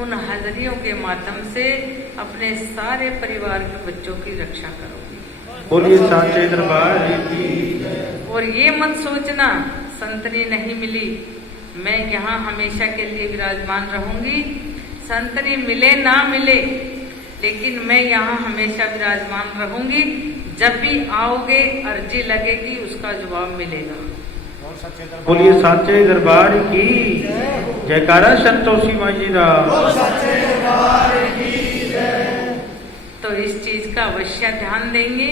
उन हाजरियों के माध्यम से अपने सारे परिवार के बच्चों की रक्षा करूंगी। बोलिए साचे दरबार की। और ये मत सोचना संतनी नहीं मिली, मैं यहाँ हमेशा के लिए विराजमान रहूंगी। संतनी मिले ना मिले, लेकिन मैं यहाँ हमेशा विराजमान रहूंगी। जब भी आओगे अर्जी लगेगी, उसका जवाब मिलेगा। बोलिए साचे दरबार की। जयकारा संतोषी माई जी का। तो इस चीज का अवश्य ध्यान देंगे,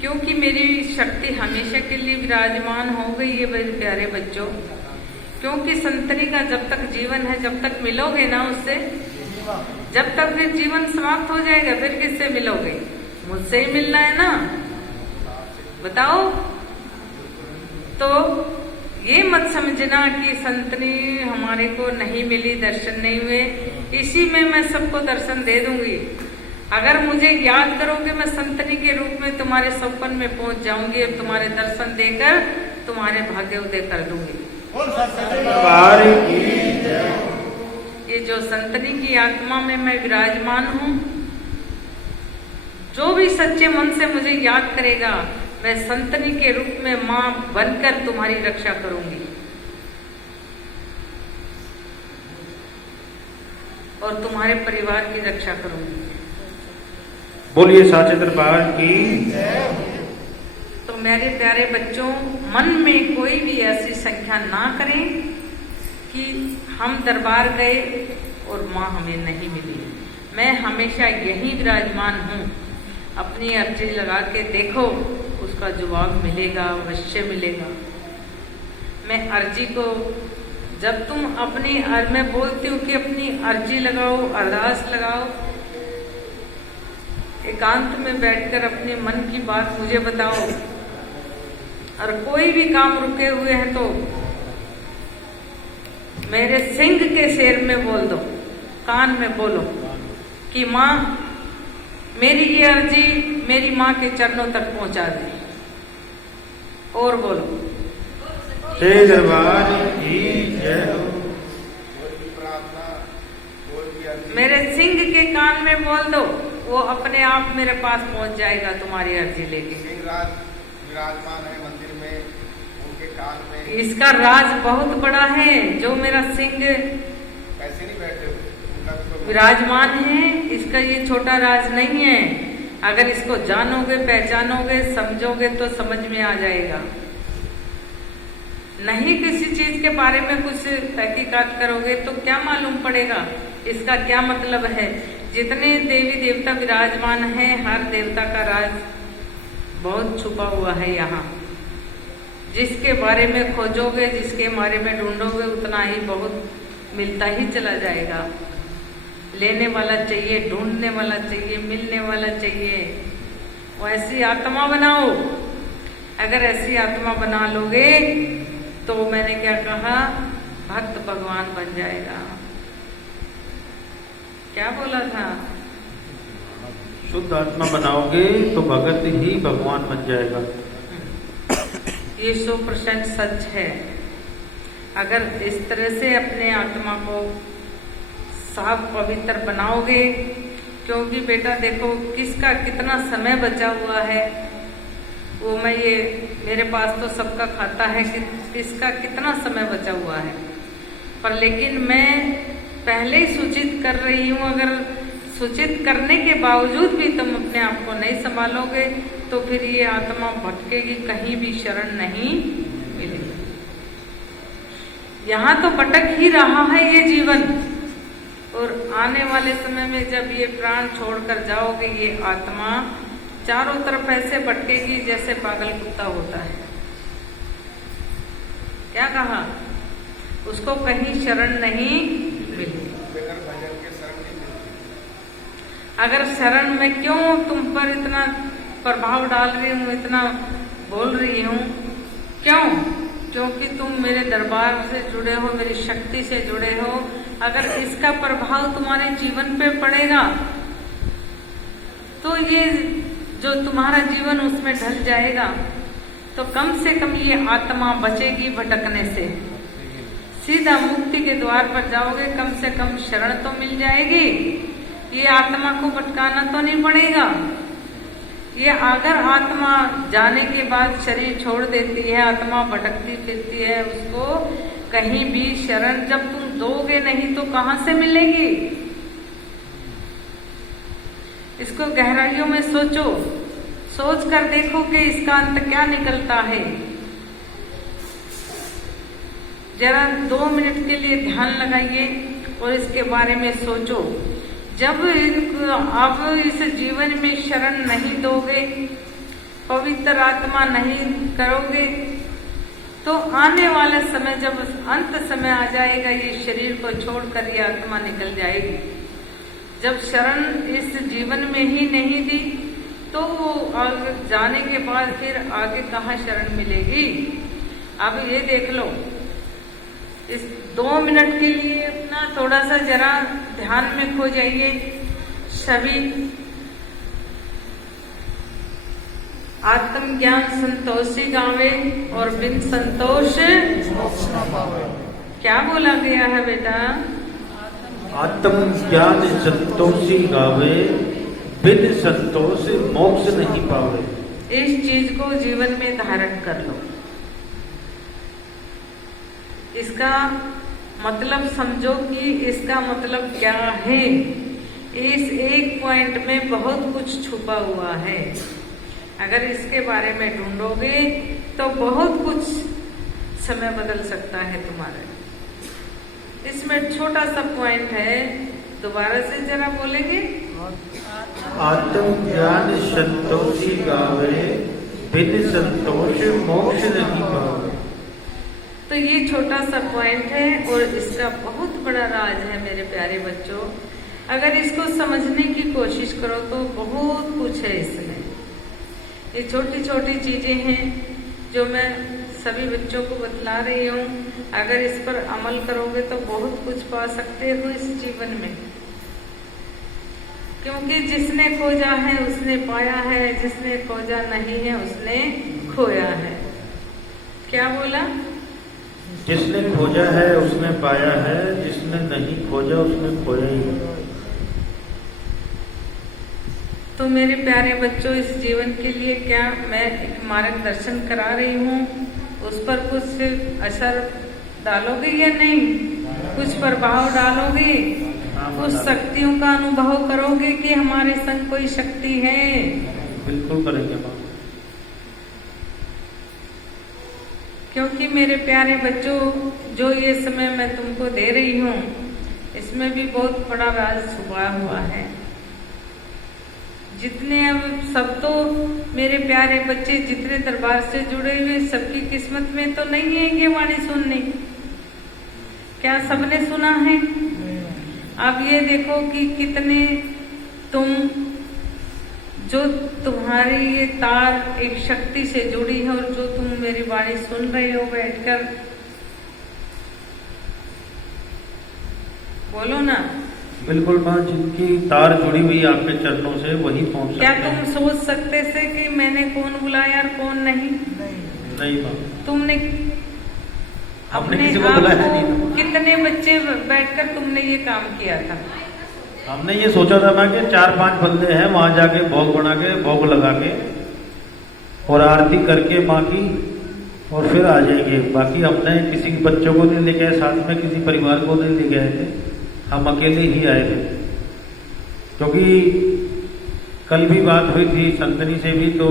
क्योंकि मेरी शक्ति हमेशा के लिए विराजमान हो गई है मेरे प्यारे बच्चों। क्योंकि संतनी का जब तक जीवन है, जब तक मिलोगे ना उससे, जब तक फिर जीवन समाप्त हो जाएगा, फिर किससे मिलोगे? मुझसे ही मिलना है ना, बताओ। तो ये मत समझना कि संतनी हमारे को नहीं मिली, दर्शन नहीं हुए, इसी में मैं सबको दर्शन दे दूंगी। अगर मुझे याद करोगे, मैं संतनी के रूप में तुम्हारे सपन में पहुंच जाऊंगी और तुम्हारे दर्शन देकर तुम्हारे भाग्य उदय कर दूंगी। ये जो संतनी की आत्मा में मैं विराजमान हूँ, जो भी सच्चे मन से मुझे याद करेगा, मैं संतनी के रूप में मां बनकर तुम्हारी रक्षा करूंगी और तुम्हारे परिवार की रक्षा करूंगी। बोलिए साचे दरबार की। तो मेरे प्यारे बच्चों, मन में कोई भी ऐसी संख्या ना करें कि हम दरबार गए और मां हमें नहीं मिली। मैं हमेशा यही विराजमान हूँ। अपनी अर्जी लगा के देखो, उसका जवाब मिलेगा, अवश्य मिलेगा। मैं अर्जी को, जब तुम अपनी मैं बोलती हूँ कि अपनी अर्जी लगाओ, अरदास लगाओ, एकांत में बैठकर अपने मन की बात मुझे बताओ। और कोई भी काम रुके हुए हैं तो मेरे सिंह के शेर में बोल दो, कान में बोलो कि माँ मेरी ये अर्जी मेरी माँ के चरणों तक पहुंचा दे। और बोलो जय दरबार की जय। मेरे सिंह के कान में बोल दो, वो अपने आप मेरे पास पहुंच जाएगा तुम्हारी अर्जी लेके। विराजमान है मंदिर में, उनके कान में। इसका राज बहुत बड़ा है। जो मेरा सिंह कैसे नहीं बैठे विराजमान है, इसका ये छोटा राज नहीं है। अगर इसको जानोगे, पहचानोगे, समझोगे तो समझ में आ जाएगा। नहीं किसी चीज के बारे में कुछ तहकीकात करोगे तो क्या मालूम पड़ेगा इसका क्या मतलब है। जितने देवी देवता विराजमान है, हर देवता का राज बहुत छुपा हुआ है यहाँ। जिसके बारे में खोजोगे, जिसके बारे में ढूंढोगे, उतना ही बहुत मिलता ही चला जाएगा। लेने वाला चाहिए, ढूंढने वाला चाहिए, मिलने वाला चाहिए। वैसी आत्मा बनाओ। अगर ऐसी आत्मा बना लोगे तो मैंने क्या कहा, भक्त भगवान बन जाएगा। क्या बोला था? शुद्ध आत्मा बनाओगे तो भगत ही भगवान बन जाएगा। ये 100% सच है। अगर इस तरह से अपने आत्मा को साफ पवित्र बनाओगे, क्योंकि बेटा देखो किसका कितना समय बचा हुआ है, वो मैं ये मेरे पास तो सबका खाता है कि किसका कितना समय बचा हुआ है, पर लेकिन मैं पहले ही सूचित कर रही हूँ। अगर सूचित करने के बावजूद भी तुम अपने आप को नहीं संभालोगे तो फिर ये आत्मा भटकेगी, कहीं भी शरण नहीं मिलेगी। यहाँ तो भटक ही रहा है ये जीवन, और आने वाले समय में जब ये प्राण छोड़कर जाओगे, ये आत्मा चारों तरफ ऐसे भटकेगी जैसे पागल कुत्ता होता है। क्या कहा? उसको कहीं शरण नहीं मिली। अगर शरण में क्यों तुम पर इतना प्रभाव डाल रही हूँ, इतना बोल रही हूँ, क्यों? क्योंकि तुम मेरे दरबार से जुड़े हो, मेरी शक्ति से जुड़े हो। अगर इसका प्रभाव तुम्हारे जीवन पे पड़ेगा तो ये जो तुम्हारा जीवन उसमें ढल जाएगा, तो कम से कम ये आत्मा बचेगी भटकने से। सीधा मुक्ति के द्वार पर जाओगे, कम से कम शरण तो मिल जाएगी। ये आत्मा को भटकाना तो नहीं पड़ेगा। ये अगर आत्मा जाने के बाद शरीर छोड़ देती है, आत्मा भटकती फिरती है, उसको कहीं भी शरण जब तुम दोगे नहीं तो कहां से मिलेगी? इसको गहराइयों में सोचो, सोच कर देखो कि इसका अंत क्या निकलता है। जरा 2 मिनट के लिए ध्यान लगाइए और इसके बारे में सोचो। जब आप इस जीवन में शरण नहीं दोगे, पवित्र आत्मा नहीं करोगे, तो आने वाले समय जब अंत समय आ जाएगा, ये शरीर को छोड़कर ये आत्मा निकल जाएगी। जब शरण इस जीवन में ही नहीं दी तो जाने के बाद फिर आगे कहाँ शरण मिलेगी? अब ये देख लो, इस 2 मिनट के लिए अपना थोड़ा सा जरा ध्यान में खो जाइए सभी। आत्मज्ञान संतोषी गावे और बिन संतोष मोक्ष न पावे। क्या बोला गया है बेटा? आत्मज्ञान संतोषी गावे, बिन संतोष मोक्ष नहीं पावे। इस चीज को जीवन में धारण कर लो। इसका मतलब समझो कि इसका मतलब क्या है। इस एक पॉइंट में बहुत कुछ छुपा हुआ है। अगर इसके बारे में ढूंढोगे तो बहुत कुछ समय बदल सकता है तुम्हारा। इसमें छोटा सा पॉइंट है, दोबारा से जरा बोलेंगे। आत्मज्ञान संतोषी गावे, बिन संतोष मोक्ष नहीं पावे। तो ये छोटा सा पॉइंट है और इसका बहुत बड़ा राज है मेरे प्यारे बच्चों। अगर इसको समझने की कोशिश करो तो बहुत कुछ है इसमें। ये छोटी छोटी चीजें हैं जो मैं सभी बच्चों को बतला रही हूँ। अगर इस पर अमल करोगे तो बहुत कुछ पा सकते हो इस जीवन में, क्योंकि जिसने खोजा है उसने पाया है, जिसने खोजा नहीं है उसने खोया है। क्या बोला? जिसने खोजा है उसने पाया है, जिसने नहीं खोजा उसने खोया ही। तो मेरे प्यारे बच्चों, इस जीवन के लिए क्या मैं एक मार्गदर्शन करा रही हूँ, उस पर कुछ असर डालोगे या नहीं? कुछ प्रभाव डालोगे? कुछ शक्तियों का अनुभव करोगे कि हमारे संग कोई शक्ति है? बिल्कुल करेंगे बाबा। क्योंकि मेरे प्यारे बच्चों, जो ये समय मैं तुमको दे रही हूँ इसमें भी बहुत बड़ा राज छुपा हुआ है। जितने अब सब तो मेरे प्यारे बच्चे जितने दरबार से जुड़े हुए, सबकी किस्मत में तो नहीं है ये वाणी सुननी। क्या सबने सुना है? अब ये देखो कि कितने तुम, जो तुम्हारी ये तार एक शक्ति से जुड़ी है और जो तुम मेरी वाणी सुन रहे हो बैठकर, बोलो ना। बिल्कुल माँ, जिनकी तार जुड़ी हुई आपके चरणों से वही पहुंच सकते क्या हैं। तुम सोच सकते थे कि मैंने कौन बुलाया और कौन नहीं? नहीं माँ, तुमने हमने अपने किसी को आप बुलाया को नहीं। कितने बच्चे बैठकर तुमने ये काम किया था? हमने ये सोचा था माँ कि 4-5 बंदे हैं, वहां जाके भोग बना के, भोग लगा के और आरती करके माँ की, और फिर आ जाएंगे। बाकी हमने किसी बच्चों को नहीं ले गए, साथ में किसी परिवार को नहीं ले गए थे, हम अकेले ही आए थे। क्योंकि कल भी बात हुई थी संतनी से भी, तो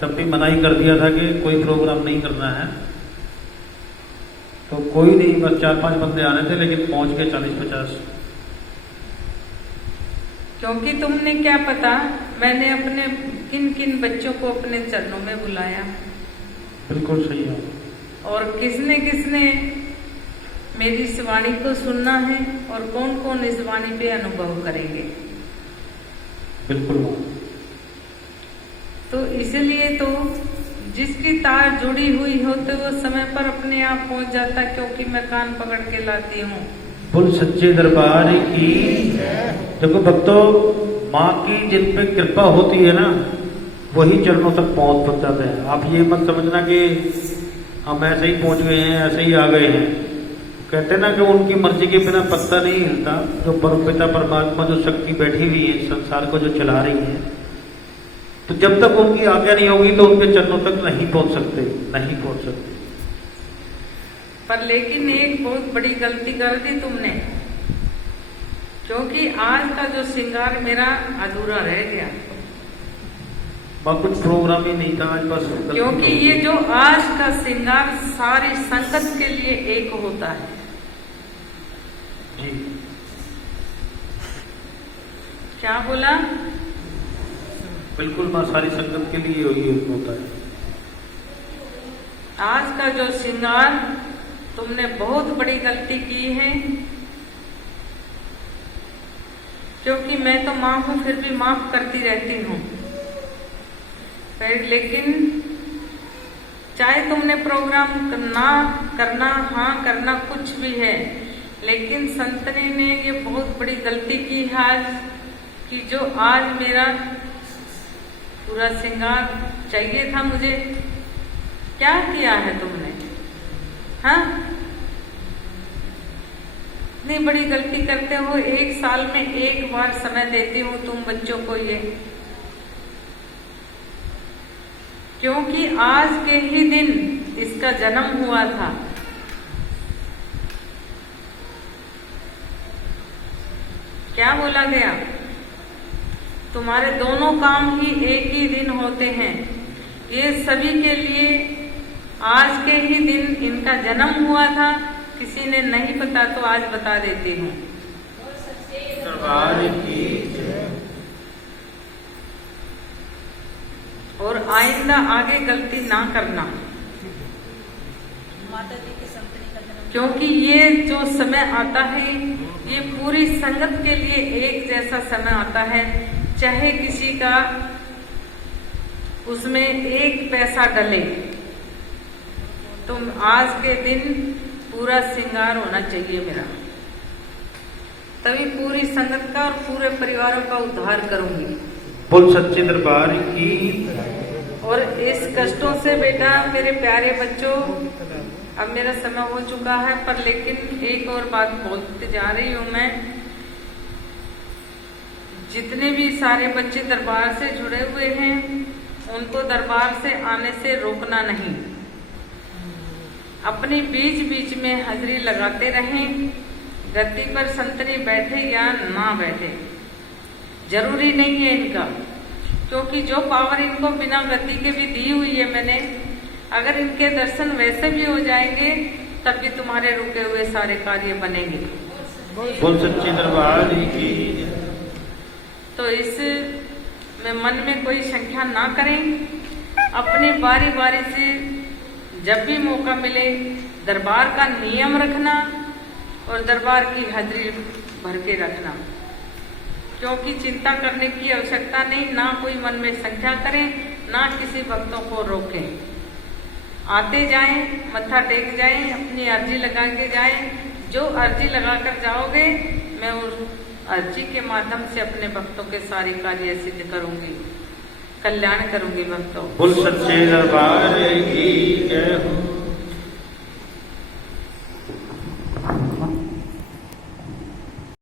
तब भी मनाही कर दिया था कि कोई प्रोग्राम नहीं करना है। तो कोई नहीं, बस 4-5 बंदे आने थे, लेकिन पहुंच गए 40-50। क्योंकि तुमने क्या पता मैंने अपने किन किन बच्चों को अपने चरणों में बुलाया। बिल्कुल सही है। और किसने किसने मेरी इस वाणी को सुनना है और कौन कौन इस वाणी पे अनुभव करेंगे। बिल्कुल। तो इसलिए तो जिसकी तार जुड़ी हुई हो तो वो समय पर अपने आप पहुंच जाता, क्योंकि मैं कान पकड़ के लाती हूँ। बोल सच्चे दरबार की। देखो भक्तों, माँ की जिन पे कृपा होती है ना, वही चरणों तक पहुंच जाते हैं। आप ये मत समझना कि हम ऐसे ही पहुंच गए हैं, ऐसे ही आ गए हैं। कहते ना कि उनकी मर्जी के बिना पत्ता नहीं हिलता। जो परमपिता परमात्मा जो शक्ति बैठी हुई है संसार को जो चला रही है, तो जब तक उनकी आज्ञा नहीं होगी तो उनके चरणों तक नहीं पहुंच सकते, नहीं पहुंच सकते। पर लेकिन एक बहुत बड़ी गलती कर दी तुमने, क्योंकि आज का जो श्रृंगार मेरा अधूरा रह गया। वहाँ कुछ प्रोग्राम ही नहीं था आज, बस क्योंकि ये जो आज का श्रृंगार सारी संगत के लिए एक होता है। जी। क्या बोला? बिल्कुल माँ, सारी संगत के लिए यही होता है। आज का जो श्रृंगार तुमने बहुत बड़ी गलती की है, क्योंकि मैं तो माँ हूं फिर भी माफ करती रहती हूँ। लेकिन चाहे तुमने प्रोग्राम ना करना, हाँ करना, कुछ भी है, लेकिन संतनी ने ये बहुत बड़ी गलती की है आज, कि जो आज मेरा पूरा श्रृंगार चाहिए था मुझे, क्या किया है तुमने? हाँ, इतनी बड़ी गलती करते हो। एक साल में एक बार समय देती हूँ तुम बच्चों को ये, क्योंकि आज के ही दिन इसका जन्म हुआ था। क्या बोला गया? तुम्हारे दोनों काम ही एक ही दिन होते हैं। ये सभी के लिए आज के ही दिन इनका जन्म हुआ था। किसी ने नहीं पता तो आज बता देती हूँ। और आइंदा आगे गलती ना करना, क्योंकि ये जो समय आता है ये पूरी संगत के लिए एक जैसा समय आता है। चाहे किसी का उसमें एक पैसा डले, तो आज के दिन पूरा श्रृंगार होना चाहिए मेरा, तभी पूरी संगत का और पूरे परिवारों का उद्धार करूंगी। बोल सच्चे दरबार की। और इस कष्टों से बेटा मेरे प्यारे बच्चों, अब मेरा समय हो चुका है, पर लेकिन एक और बात बोलते जा रही हूँ मैं। जितने भी सारे बच्चे दरबार से जुड़े हुए हैं उनको दरबार से आने से रोकना नहीं। अपनी बीच बीच में हाजिरी लगाते रहें। गद्दी पर संतनी बैठे या ना बैठे जरूरी नहीं है इनका, क्योंकि जो पावर इनको बिना गद्दी के भी दी हुई है मैंने, अगर इनके दर्शन वैसे भी हो जाएंगे तब भी तुम्हारे रुके हुए सारे कार्य बनेंगे। बोल सच्चे दरबार की। तो इस में मन में कोई संख्या ना करें। अपनी बारी बारी से जब भी मौका मिले दरबार का नियम रखना और दरबार की हाजिरी भर के रखना, क्योंकि चिंता करने की आवश्यकता नहीं। ना कोई मन में संख्या करें, ना किसी भक्तों को रोकें। आते जाएं, मत्था टेक जाएं, अपनी अर्जी लगा के जाएं। जो अर्जी लगाकर जाओगे मैं उस अर्जी के माध्यम से अपने भक्तों के सारे कार्य सिद्ध करूंगी, कल्याण करूंगी भक्तों। बोल सच्चे दरबार की जय हो।